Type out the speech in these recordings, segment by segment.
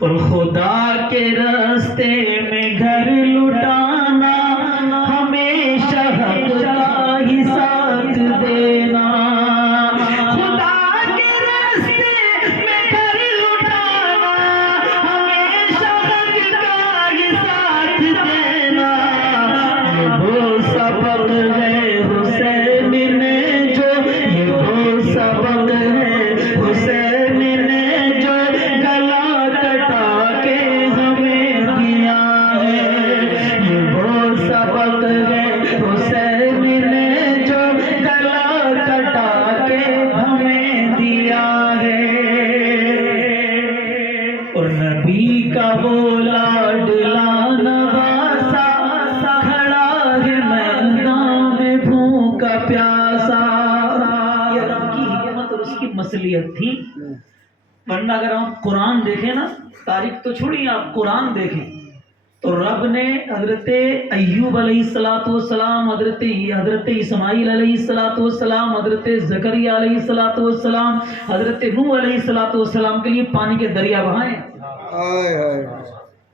اور خدا کے راستے میں گھر لٹانا، ہمیشہ حق کا ہی ساتھ دینا۔ خدا کے راستے میں گھر لٹانا، ہمیشہ حق کا ہی ساتھ دینا۔ یہ وہ سبق ہے حسین نے جو، یہ وہ سبق ہے حسین نے جو گلا کٹا کے ہمیں دیا ہے۔ یہ وہ سبق ہے حسین نے جو گلا کٹا کے ہمیں دیا ہے۔ اور نبی کا وہ لاڈلا نواسا کھڑا ہے میدان میں بھوکا پیاسا۔ یہ رب کی حکمت اور اس کی مصلیحت تھی، ورنہ اگر ہم قرآن دیکھیں نا، تاریخ تو چھوڑیے، آپ قرآن دیکھیں تو رب نے حضرت ایوب علیہ السلام، حضرت اسماعیل علیہ السلام، حضرت زکریا علیہ السلام، حضرت نوح علیہ السلام کے لیے پانی کے دریا بہائے۔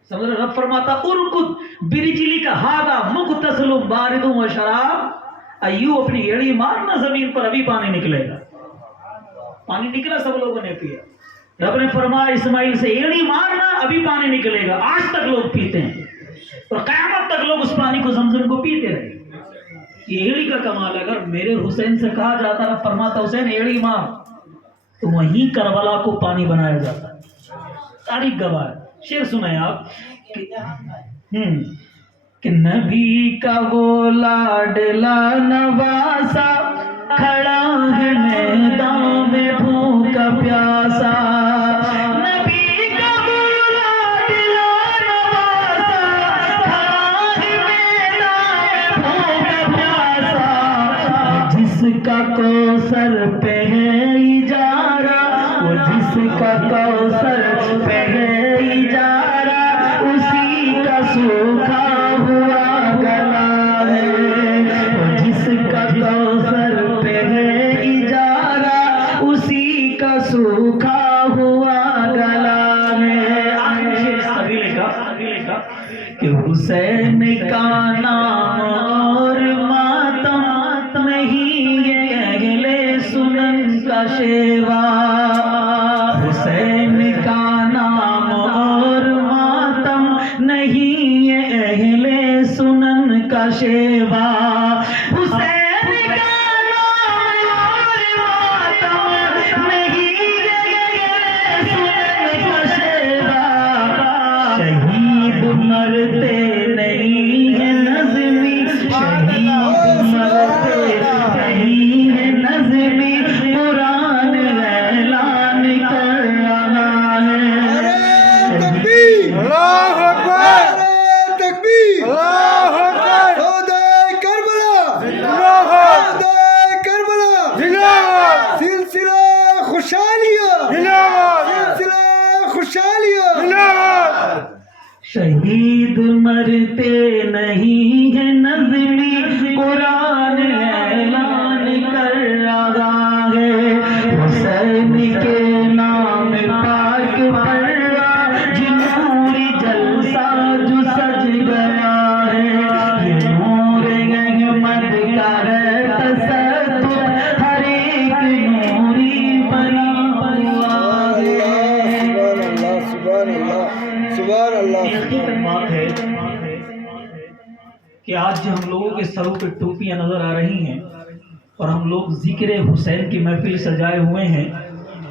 سمجھ رہے؟ رب فرماتا ارکض برجلک ھذا مغتسل بارد و شراب۔ ایوب اپنی ایڑی مارنا زمین پر، ابھی پانی نکلے گا۔ پانی نکلا، سب لوگوں نے پیا۔ رب نے فرمایا اسماعیل سے ایڑی مارنا، ابھی پانی نکلے گا۔ آج تک لوگ پیتے ہیں اور قیامت تک لوگ اس پانی کو زمزم کو پیتے رہے۔ یہ ایڑی کا کمال ہے۔ اگر میرے حسین سے کہا جاتا، رب فرماتا حسین ایڑی مار، تو وہیں کربلا کو پانی بنایا جاتا۔ تاریخ گواہ ہے۔ شعر سنیں آپ کہ نبی کا وہ لاڈلا نواسا کھڑا ہے میدان میں بھوکا پیاسا۔ نبی کا وہ لاڈلا نواسا کھڑا ہے میدان میں بھوکا پیاسا۔ جس کا کوثر پہ ہے اجارہ، وہ جس کا کوثر پہ ہے اجارہ، اسی کا سوکھا ہوا گلا ہے۔ وہ جس کا کوثر پہ ہے اجارہ، اسی کا سوکھا ہوا گلا ہے۔ کہ حسین کا نام اور ماتم نہیں، یہ اہل سنن کا شیوا۔ حسین کا نام اور ماتم نہیں، یہ اہل سنن کا شیوا۔ حسین کا نام اور ماتم نہیں، یہ اہل سنن کا شیوا۔ شہید مرتے نہیں ہے نظمی، شہید مرتے نہیں ہے نظمی، قرآن اعلان کر رہا ہے۔ اللہ اکبر، تکبیر، اللہ اکبر، شہدائے کربلا، شہدائے کربلا، سلسلہ خوشحالیاں، سلسلہ خوشحالیاں۔ شہید مرتے نہیں ہے نظمی، قرآن اعلان کر رہا ہے۔ حسین کے نام پاک پڑھ رہا جنوری جلسہ جو سج گیا ہے۔ یہ نور احمد کا ہے تصدق، ہر ایک نوری بنا ہوا ہے۔ سبحان اللہ، سبحان اللہ۔ حقیقت بات ہے کہ آج جو ہم لوگوں کے سروں پہ ٹوپیاں نظر آ رہی ہیں اور ہم لوگ ذکر حسین کی محفل سجائے ہوئے ہیں،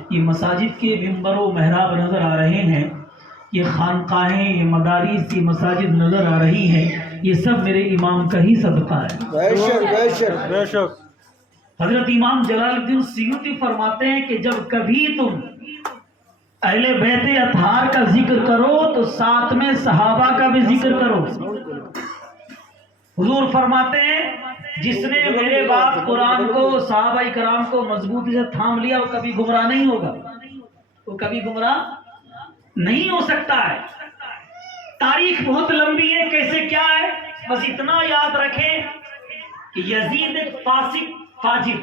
یہ مساجد کے ممبر و محراب نظر آ رہے ہیں، یہ خانقاہیں، یہ مدارس، یہ مساجد نظر آ رہی ہیں، یہ سب میرے امام کا ہی صدقہ ہے۔ بے شک، بے شک، بے شک۔ حضرت امام جلال الدین سیوطی فرماتے ہیں کہ جب کبھی تم اہل بیت اطہار کا ذکر کرو تو ساتھ میں صحابہ کا بھی ذکر کرو۔ حضور فرماتے ہیں جس نے میرے بعد قرآن کو، صحابہ کرام کو مضبوطی سے تھام لیا، وہ کبھی گمراہ نہیں ہوگا، وہ کبھی گمراہ نہیں ہو سکتا ہے۔ تاریخ بہت لمبی ہے، کیسے کیا ہے، بس اتنا یاد رکھیں کہ یزید ایک فاسق فاجر،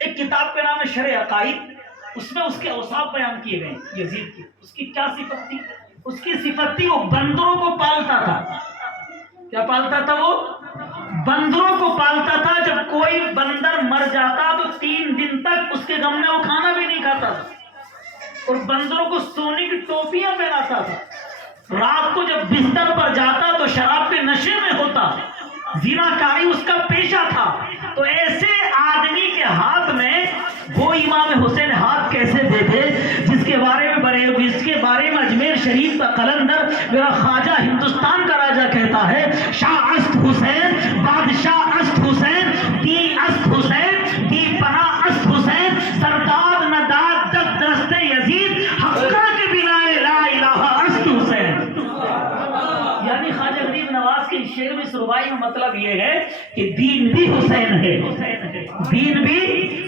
ایک کتاب کا نام ہے شرح عقائد، اس میں اس کے اوصاف بیان کیے گئے یزید کی. اس کی کیا صفت تھی؟ اس کی صفت تھی وہ بندروں کو پالتا تھا. کیا پالتا تھا وہ؟ بندروں کو پالتا تھا. جب کوئی بندر مر جاتا تو 3 دن تک اس کے غم میں وہ کھانا بھی نہیں کھاتا تھا اور بندروں کو سونے کی ٹوپیاں پہناتا تھا. رات کو جب بستر پر جاتا تو شراب کے نشے میں ہوتا. زناکاری اس کا پیشہ تھا. تو ایسے آدمی کے ہاتھ میں وہ امام حسین ہاتھ کیسے دے دے جس کے بارے میں اجمیر شریف کا قلندر میرا خواجہ ہندوستان کا راجہ کہتا ہے شاہ است حسین بادشاہ است حسین دی است حسین دی پناہ است حسین سردار نداد تک دست یزید حقہ کے بنا لا الہ است حسین. یعنی خواجہ غریب نواز کے شعر میں سروائی میں مطلب یہ ہے کہ دین بھی حسین ہے, دین بھی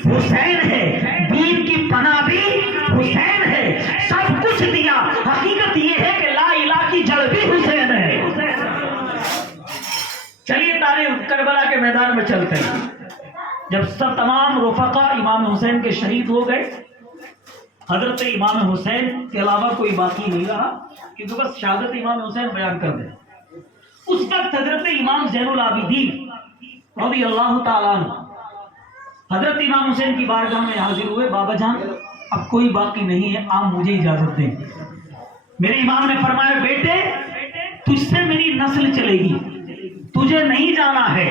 حسین ہے, دین کی پناہ بھی حسین ہے, سب کچھ دیا. حقیقت یہ ہے کہ لا الہ کی جڑ بھی حسین ہے. چلیے تاریخ کربلا کے میدان میں چلتے ہیں. جب سب تمام رفقا امام حسین کے شہید ہو گئے, حضرت امام حسین کے علاوہ کوئی باقی نہیں رہا کیونکہ بس شہادت امام حسین بیان کر دیں. اس وقت حضرت امام زین العابدین رضی اللہ تعالیٰ عنہ حضرت امام حسین کی بارگاہ میں حاضر ہوئے. بابا جان اب کوئی باقی نہیں ہے, آپ مجھے اجازت دیں. میرے امام نے فرمایا بیٹے تجھ سے میری نسل چلے گی, تجھے نہیں جانا ہے,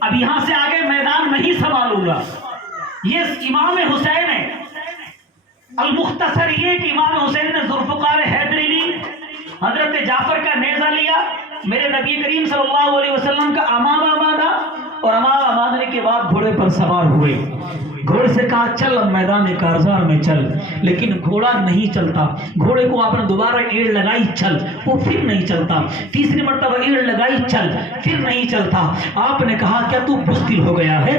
اب یہاں سے آگے میدان نہیں سنبھالوں گا. یہ امام حسین ہے. المختصر یہ کہ امام حسین نے ذوالفقار حیدری لی, حضرت جعفر کا نیزہ لیا, میرے نبی کریم صلی اللہ علیہ وسلم کا امامہ باندھا اور امامہ باندھنے کے بعد گھوڑے پر سوار ہوئے. گھوڑے سے کہا چل اب میدان کارزار میں چل, لیکن گھوڑا نہیں چلتا. گھوڑے کو آپ نے دوبارہ ایڑ لگائی چل, وہ پھر نہیں چلتا. تیسری مرتبہ ایڑ لگائی چل, پھر نہیں چلتا. آپ نے کہا کیا تو بزدل ہو گیا ہے؟